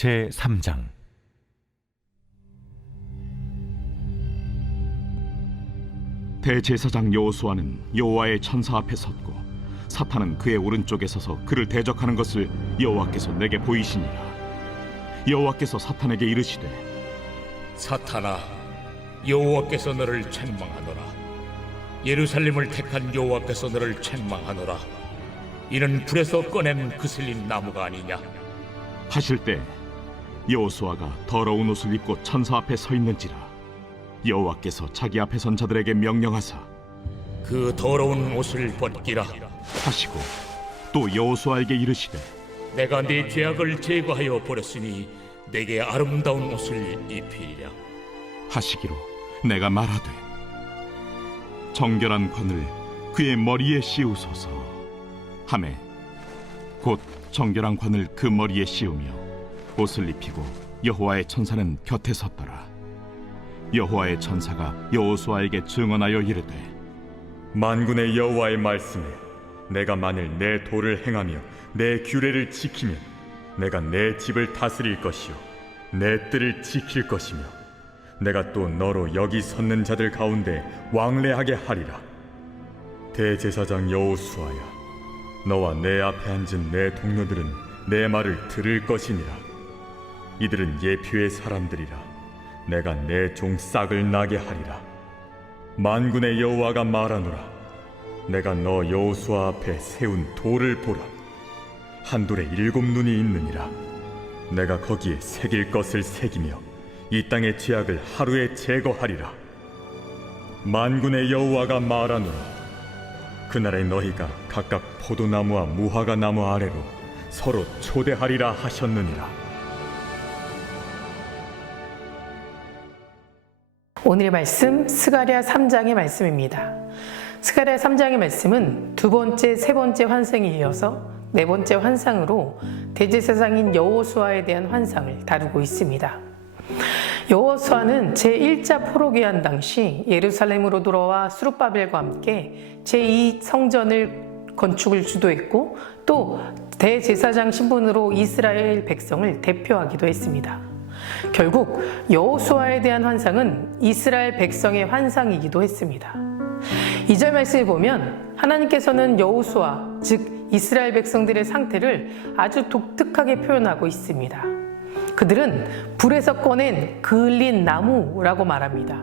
제3장. 대제사장 여호수아는 여호와의 천사 앞에 섰고 사탄은 그의 오른쪽에 서서 그를 대적하는 것을 여호와께서 내게 보이시니라. 여호와께서 사탄에게 이르시되, 사탄아, 여호와께서 너를 책망하노라. 예루살렘을 택한 여호와께서 너를 책망하노라. 이는 불에서 꺼낸 그슬린 나무가 아니냐. 하실 때 여호수아가 더러운 옷을 입고 천사 앞에 서 있는지라. 여호와께서 자기 앞에 선 자들에게 명령하사 그 더러운 옷을 벗기라 하시고 또 여호수아에게 이르시되, 내가 네 죄악을 제거하여 버렸으니 내게 아름다운 옷을 입히리라 하시기로 내가 말하되, 정결한 관을 그의 머리에 씌우소서 하매 곧 정결한 관을 그 머리에 씌우며 옷을 입히고 여호와의 천사는 곁에 섰더라. 여호와의 천사가 여호수아에게 증언하여 이르되, 만군의 여호와의 말씀에 내가 만일 내 도를 행하며 내 규례를 지키면 내가 내 집을 다스릴 것이요 내 뜰을 지킬 것이며 내가 또 너로 여기 섰는 자들 가운데 왕래하게 하리라. 대제사장 여호수아야, 너와 내 앞에 앉은 내 동료들은 내 말을 들을 것이니라. 이들은 예표의 사람들이라. 내가 내 종 싹을 나게 하리라. 만군의 여호와가 말하노라. 내가 너 여호수아 앞에 세운 돌을 보라. 한 돌에 7눈이 있느니라. 내가 거기에 새길 것을 새기며 이 땅의 죄악을 하루에 제거하리라. 만군의 여호와가 말하노라. 그날에 너희가 각각 포도나무와 무화과 나무 아래로 서로 초대하리라 하셨느니라. 오늘의 말씀 스가랴 3장의 말씀입니다. 스가랴 3장의 말씀은 두 번째, 세 번째 환상에 이어서 네 번째 환상으로 대제사장인 여호수아에 대한 환상을 다루고 있습니다. 여호수아는 제1차 포로기한 당시 예루살렘으로 돌아와 스룹바벨과 함께 제2성전을 건축을 주도했고 또 대제사장 신분으로 이스라엘 백성을 대표하기도 했습니다. 결국 여호수아에 대한 환상은 이스라엘 백성의 환상이기도 했습니다. 2절 말씀을 보면 하나님께서는 여호수아, 즉 이스라엘 백성들의 상태를 아주 독특하게 표현하고 있습니다. 그들은 불에서 꺼낸 그을린 나무라고 말합니다.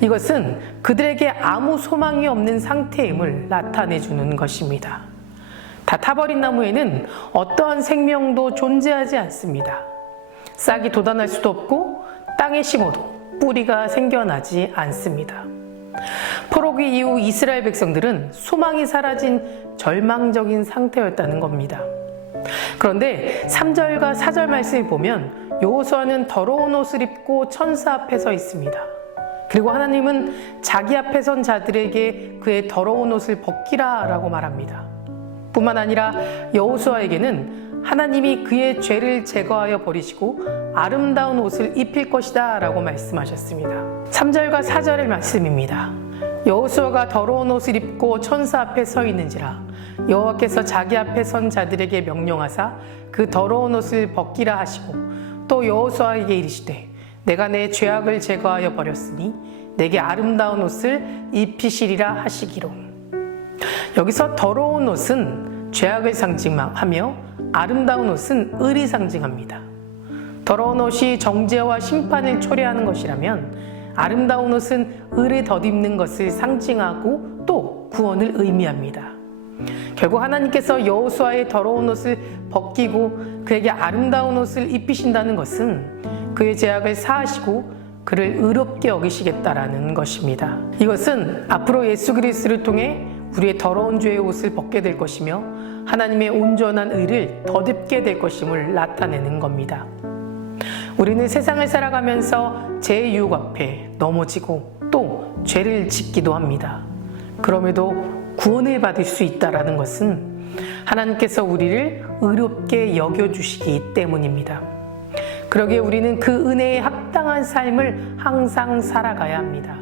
이것은 그들에게 아무 소망이 없는 상태임을 나타내주는 것입니다. 다 타버린 나무에는 어떠한 생명도 존재하지 않습니다. 싹이 돋아날 수도 없고 땅에 심어도 뿌리가 생겨나지 않습니다. 포로기 이후 이스라엘 백성들은 소망이 사라진 절망적인 상태였다는 겁니다. 그런데 3절과 4절 말씀을 보면 여호수아는 더러운 옷을 입고 천사 앞에 서 있습니다. 그리고 하나님은 자기 앞에 선 자들에게 그의 더러운 옷을 벗기라 라고 말합니다. 뿐만 아니라 여호수아에게는 하나님이 그의 죄를 제거하여 버리시고 아름다운 옷을 입힐 것이다 라고 말씀하셨습니다. 3절과 4절의 말씀입니다. 여호수아가 더러운 옷을 입고 천사 앞에 서 있는지라 여호와께서 자기 앞에 선 자들에게 명령하사 그 더러운 옷을 벗기라 하시고 또 여호수아에게 이르시되 내가 내 죄악을 제거하여 버렸으니 내게 아름다운 옷을 입히시리라 하시기로. 여기서 더러운 옷은 죄악을 상징하며 아름다운 옷은 의를 상징합니다. 더러운 옷이 정죄와 심판을 초래하는 것이라면 아름다운 옷은 의를 덧입는 것을 상징하고 또 구원을 의미합니다. 결국 하나님께서 여호수아의 더러운 옷을 벗기고 그에게 아름다운 옷을 입히신다는 것은 그의 죄악을 사하시고 그를 의롭게 여기시겠다라는 것입니다. 이것은 앞으로 예수 그리스도를 통해 우리의 더러운 죄의 옷을 벗게 될 것이며 하나님의 온전한 의를 덧입게 될 것임을 나타내는 겁니다. 우리는 세상을 살아가면서 죄의 유혹 앞에 넘어지고 또 죄를 짓기도 합니다. 그럼에도 구원을 받을 수 있다는 것은 하나님께서 우리를 의롭게 여겨주시기 때문입니다. 그러기에 우리는 그 은혜에 합당한 삶을 항상 살아가야 합니다.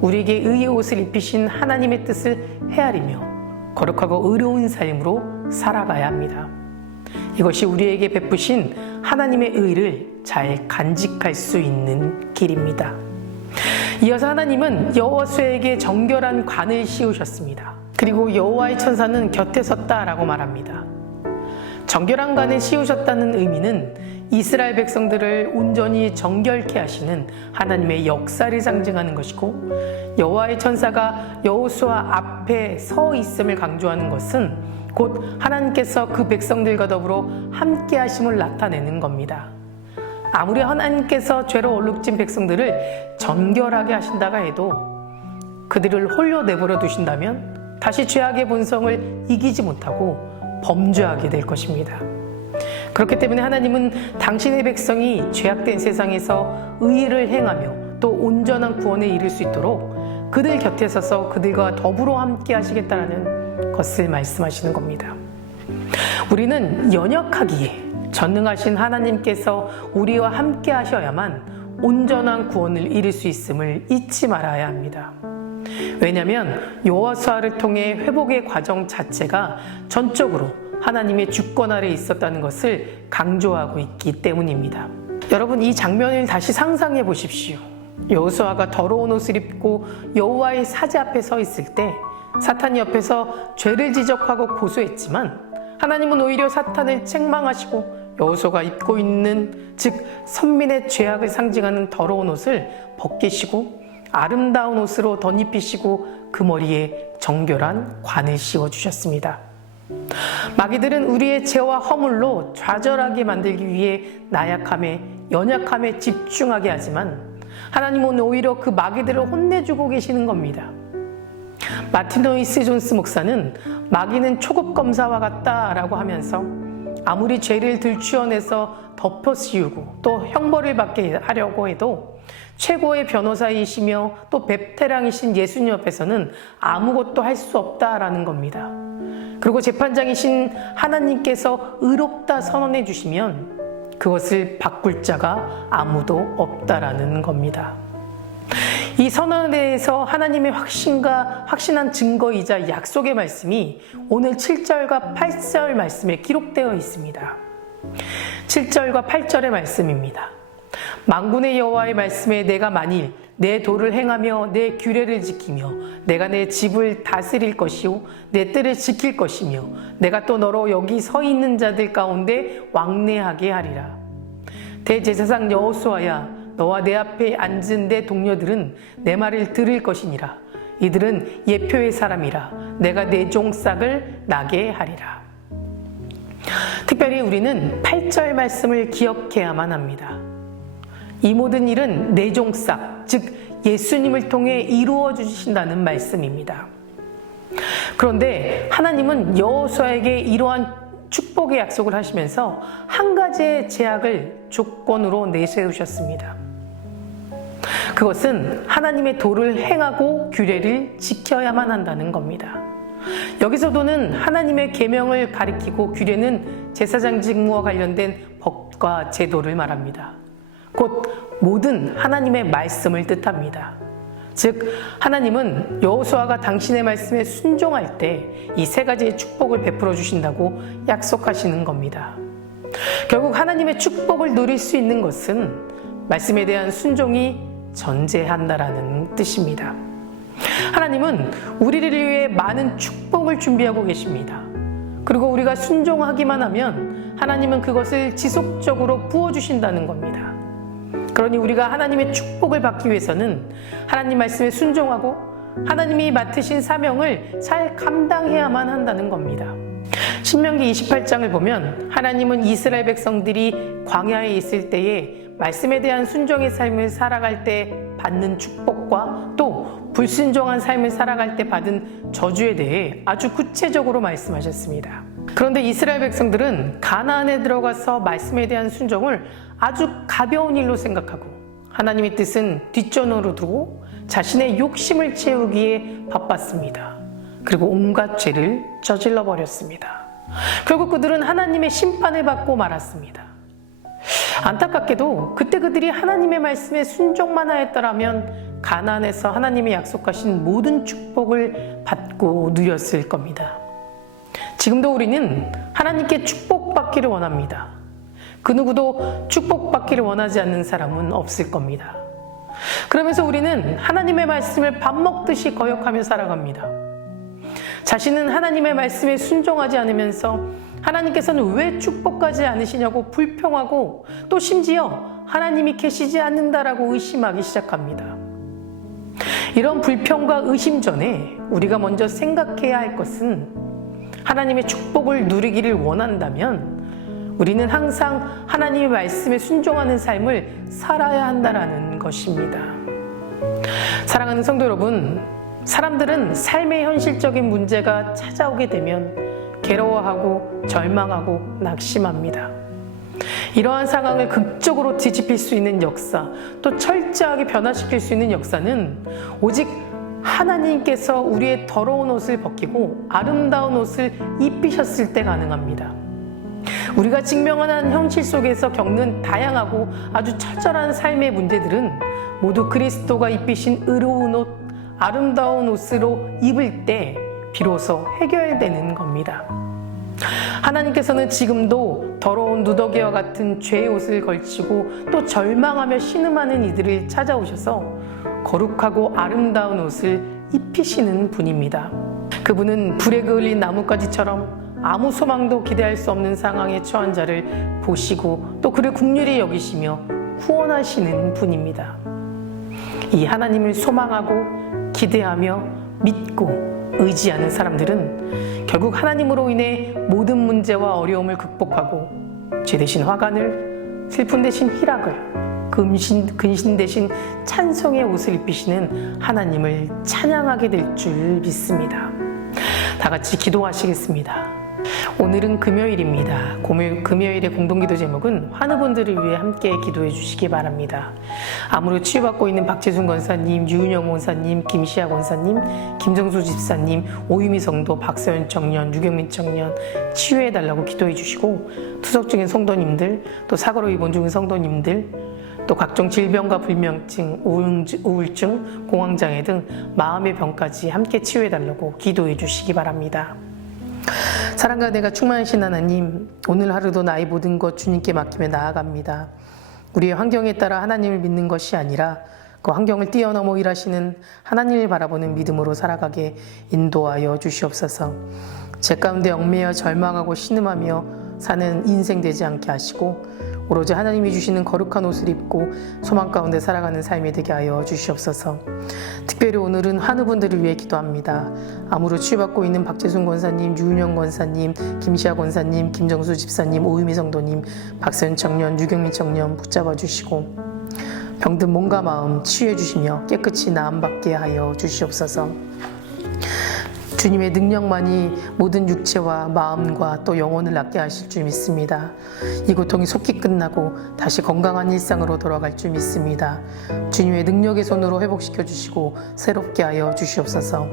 우리에게 의의 옷을 입히신 하나님의 뜻을 헤아리며 거룩하고 의로운 삶으로 살아가야 합니다. 이것이 우리에게 베푸신 하나님의 의를 잘 간직할 수 있는 길입니다. 이어서 하나님은 여호수아에게 정결한 관을 씌우셨습니다. 그리고 여호와의 천사는 곁에 섰다라고 말합니다. 정결한 관을 씌우셨다는 의미는 이스라엘 백성들을 온전히 정결케 하시는 하나님의 역사를 상징하는 것이고, 여호와의 천사가 여호수아 앞에 서 있음을 강조하는 것은 곧 하나님께서 그 백성들과 더불어 함께 하심을 나타내는 겁니다. 아무리 하나님께서 죄로 얼룩진 백성들을 정결하게 하신다가 해도 그들을 홀로 내버려 두신다면 다시 죄악의 본성을 이기지 못하고 범죄하게 될 것입니다. 그렇기 때문에 하나님은 당신의 백성이 죄악된 세상에서 의를 행하며 또 온전한 구원에 이를 수 있도록 그들 곁에 서서 그들과 더불어 함께 하시겠다는 것을 말씀하시는 겁니다. 우리는 연약하기에 전능하신 하나님께서 우리와 함께 하셔야만 온전한 구원을 이룰 수 있음을 잊지 말아야 합니다. 왜냐하면 여호수아를 통해 회복의 과정 자체가 전적으로 하나님의 주권 아래 있었다는 것을 강조하고 있기 때문입니다. 여러분, 이 장면을 다시 상상해 보십시오. 여호수아가 더러운 옷을 입고 여호와의 사제 앞에 서 있을 때 사탄이 옆에서 죄를 지적하고 고소했지만 하나님은 오히려 사탄을 책망하시고 여호수아가 입고 있는, 즉 선민의 죄악을 상징하는 더러운 옷을 벗기시고 아름다운 옷으로 덧입히시고 그 머리에 정결한 관을 씌워주셨습니다. 마귀들은 우리의 죄와 허물로 좌절하게 만들기 위해 나약함에, 연약함에 집중하게 하지만 하나님은 오히려 그 마귀들을 혼내주고 계시는 겁니다. 마틴 로이스 존스 목사는 마귀는 초급 검사와 같다라고 하면서 아무리 죄를 들추어내서 덮어씌우고 또 형벌을 받게 하려고 해도 최고의 변호사이시며 또 베테랑이신 예수님 앞에서는 아무것도 할 수 없다라는 겁니다. 그리고 재판장이신 하나님께서 의롭다 선언해 주시면 그것을 바꿀 자가 아무도 없다라는 겁니다. 이 선언에 대해서 하나님의 확신한 증거이자 약속의 말씀이 오늘 7절과 8절 말씀에 기록되어 있습니다. 7절과 8절의 말씀입니다. 만군의 여호와의 말씀에 내가 만일 내 도를 행하며 내 규례를 지키며 내가 내 집을 다스릴 것이요 내 뜰을 지킬 것이며 내가 또 너로 여기 서 있는 자들 가운데 왕래하게 하리라. 대제사장 여호수아야, 너와 내 앞에 앉은 내 동료들은 내 말을 들을 것이니라. 이들은 예표의 사람이라. 내가 내 종싹을 나게 하리라. 특별히 우리는 8절 말씀을 기억해야만 합니다. 이 모든 일은 내 종싹, 즉 예수님을 통해 이루어 주신다는 말씀입니다. 그런데 하나님은 여호수아에게 이러한 축복의 약속을 하시면서 한 가지의 제약을 조건으로 내세우셨습니다. 그것은 하나님의 도를 행하고 규례를 지켜야만 한다는 겁니다. 여기서 도는 하나님의 계명을 가리키고 규례는 제사장 직무와 관련된 법과 제도를 말합니다. 곧 모든 하나님의 말씀을 뜻합니다. 즉 하나님은 여호수아가 당신의 말씀에 순종할 때 이 세 가지의 축복을 베풀어 주신다고 약속하시는 겁니다. 결국 하나님의 축복을 누릴 수 있는 것은 말씀에 대한 순종이 전제한다라는 뜻입니다. 하나님은 우리를 위해 많은 축복을 준비하고 계십니다. 그리고 우리가 순종하기만 하면 하나님은 그것을 지속적으로 부어주신다는 겁니다. 그러니 우리가 하나님의 축복을 받기 위해서는 하나님 말씀에 순종하고 하나님이 맡으신 사명을 잘 감당해야만 한다는 겁니다. 신명기 28장을 보면 하나님은 이스라엘 백성들이 광야에 있을 때에 말씀에 대한 순종의 삶을 살아갈 때 받는 축복과 또 불순종한 삶을 살아갈 때 받은 저주에 대해 아주 구체적으로 말씀하셨습니다. 그런데 이스라엘 백성들은 가나안에 들어가서 말씀에 대한 순종을 아주 가벼운 일로 생각하고 하나님의 뜻은 뒷전으로 두고 자신의 욕심을 채우기에 바빴습니다. 그리고 온갖 죄를 저질러 버렸습니다. 결국 그들은 하나님의 심판을 받고 말았습니다. 안타깝게도 그때 그들이 하나님의 말씀에 순종만 하였더라면 가나안에서 하나님이 약속하신 모든 축복을 받고 누렸을 겁니다. 지금도 우리는 하나님께 축복 축복받기를 원합니다. 그 누구도 축복받기를 원하지 않는 사람은 없을 겁니다. 그러면서 우리는 하나님의 말씀을 밥 먹듯이 거역하며 살아갑니다. 자신은 하나님의 말씀에 순종하지 않으면서 하나님께서는 왜 축복하지 않으시냐고 불평하고 또 심지어 하나님이 계시지 않는다라고 의심하기 시작합니다. 이런 불평과 의심 전에 우리가 먼저 생각해야 할 것은 하나님의 축복을 누리기를 원한다면 우리는 항상 하나님의 말씀에 순종하는 삶을 살아야 한다는 것입니다. 사랑하는 성도 여러분, 사람들은 삶의 현실적인 문제가 찾아오게 되면 괴로워하고 절망하고 낙심합니다. 이러한 상황을 극적으로 뒤집힐 수 있는 역사, 또 철저하게 변화시킬 수 있는 역사는 오직 하나님께서 우리의 더러운 옷을 벗기고 아름다운 옷을 입히셨을 때 가능합니다. 우리가 직면하는 현실 속에서 겪는 다양하고 아주 처절한 삶의 문제들은 모두 그리스도가 입히신 의로운 옷, 아름다운 옷으로 입을 때 비로소 해결되는 겁니다. 하나님께서는 지금도 더러운 누더기와 같은 죄의 옷을 걸치고 또 절망하며 신음하는 이들을 찾아오셔서 거룩하고 아름다운 옷을 입히시는 분입니다. 그분은 불에 그을린 나뭇가지처럼 아무 소망도 기대할 수 없는 상황에 처한 자를 보시고 또 그를 긍휼히 여기시며 후원하시는 분입니다. 이 하나님을 소망하고 기대하며 믿고 의지하는 사람들은 결국 하나님으로 인해 모든 문제와 어려움을 극복하고 죄 대신 화관을, 슬픔 대신 희락을, 근신 대신 찬송의 옷을 입히시는 하나님을 찬양하게 될 줄 믿습니다. 다 같이 기도하시겠습니다. 오늘은 금요일입니다. 금요일의 공동기도 제목은 환우분들을 위해 함께 기도해 주시기 바랍니다. 암으로 치유받고 있는 박재순 권사님, 유은영 권사님, 김시아 권사님, 김정수 집사님, 오유미 성도, 박서연 청년, 유경민 청년 치유해달라고 기도해 주시고, 투석 중인 성도님들, 또 사고로 입원 중인 성도님들, 또 각종 질병과 불면증, 우울증, 공황장애 등 마음의 병까지 함께 치유해달라고 기도해 주시기 바랍니다. 사랑과 내가 충만하신 하나님, 오늘 하루도 나의 모든 것 주님께 맡기며 나아갑니다. 우리의 환경에 따라 하나님을 믿는 것이 아니라 그 환경을 뛰어넘어 일하시는 하나님을 바라보는 믿음으로 살아가게 인도하여 주시옵소서. 제 가운데 얽매여 절망하고 신음하며 사는 인생 되지 않게 하시고 오로지 하나님이 주시는 거룩한 옷을 입고 소망 가운데 살아가는 삶이 되게 하여 주시옵소서. 특별히 오늘은 환우분들을 위해 기도합니다. 암으로 치유받고 있는 박재순 권사님, 유은영 권사님, 김시아 권사님, 김정수 집사님, 오유미 성도님, 박서연 청년, 유경민 청년 붙잡아 주시고 병든 몸과 마음 치유해 주시며 깨끗이 나음받게 하여 주시옵소서. 주님의 능력만이 모든 육체와 마음과 또 영혼을 낫게 하실 줄 믿습니다. 이 고통이 속히 끝나고 다시 건강한 일상으로 돌아갈 줄 믿습니다. 주님의 능력의 손으로 회복시켜 주시고 새롭게 하여 주시옵소서.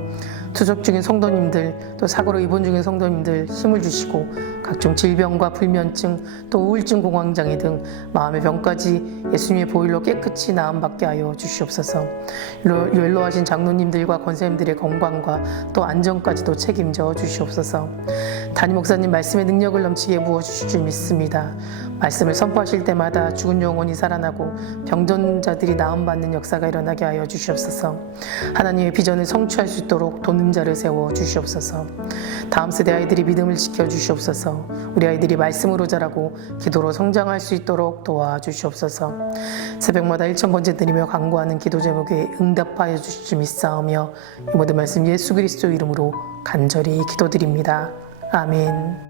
투석 중인 성도님들, 또 사고로 입원 중인 성도님들 힘을 주시고 각종 질병과 불면증, 또 우울증, 공황장애 등 마음의 병까지 예수님의 보혈로 깨끗이 나음받게 하여 주시옵소서. 연로하신 장로님들과 권사님들의 건강과 또 안전까지도 책임져 주시옵소서. 담임 목사님 말씀의 능력을 넘치게 부어주실 줄 믿습니다. 말씀을 선포하실 때마다 죽은 영혼이 살아나고 병든 자들이 나음받는 역사가 일어나게 하여 주시옵소서. 하나님의 비전을 성취할 수 있도록 돕는 자를 세워 주시옵소서. 다음 세대 아이들이 믿음을 지켜 주시옵소서. 우리 아이들이 말씀으로 자라고 기도로 성장할 수 있도록 도와주시옵소서. 새벽마다 1000번째 드리며 간구하는 기도 제목에 응답하여 주실 줄 믿사오며 이 모든 말씀 예수 그리스도 이름으로 간절히 기도드립니다. 아멘.